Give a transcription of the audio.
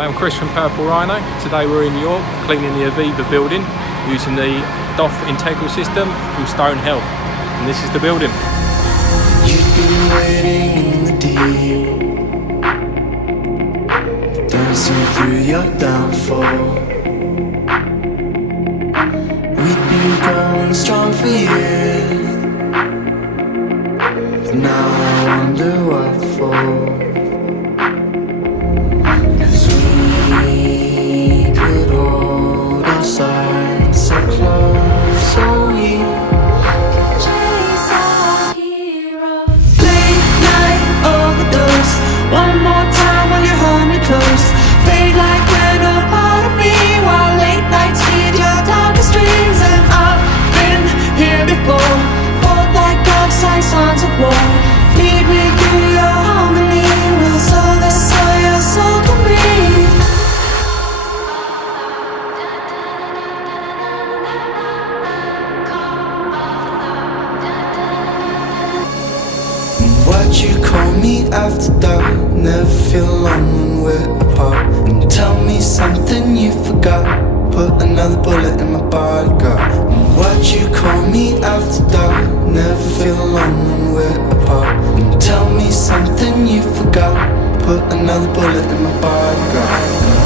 Hi, I'm Chris from Purple Rhino. Today we're in York cleaning the Aviva building using the DOFF Integra system from Stonehealth. And this is the building. You've been waiting in the deep, dancing through your downfall. We've been going strong for years, but now I wonder what for. 'Cause we could hold our sides so close, so we could chase our heroes. Late night overdose, one more time when you hold me close. Fade like you're no part of me, while late nights feed your darkest dreams. And I've been here before, fought like outside signs of war. Lead me to your harmony, will sow the soul your soul can breathe. What you call me after dark, never feel alone when we're apart. And tell me something you forgot, put another bullet in my bodyguard. And what you call me after dark, never feel alone when we're apart. And tell me something you forgot, put another bullet in my bodyguard.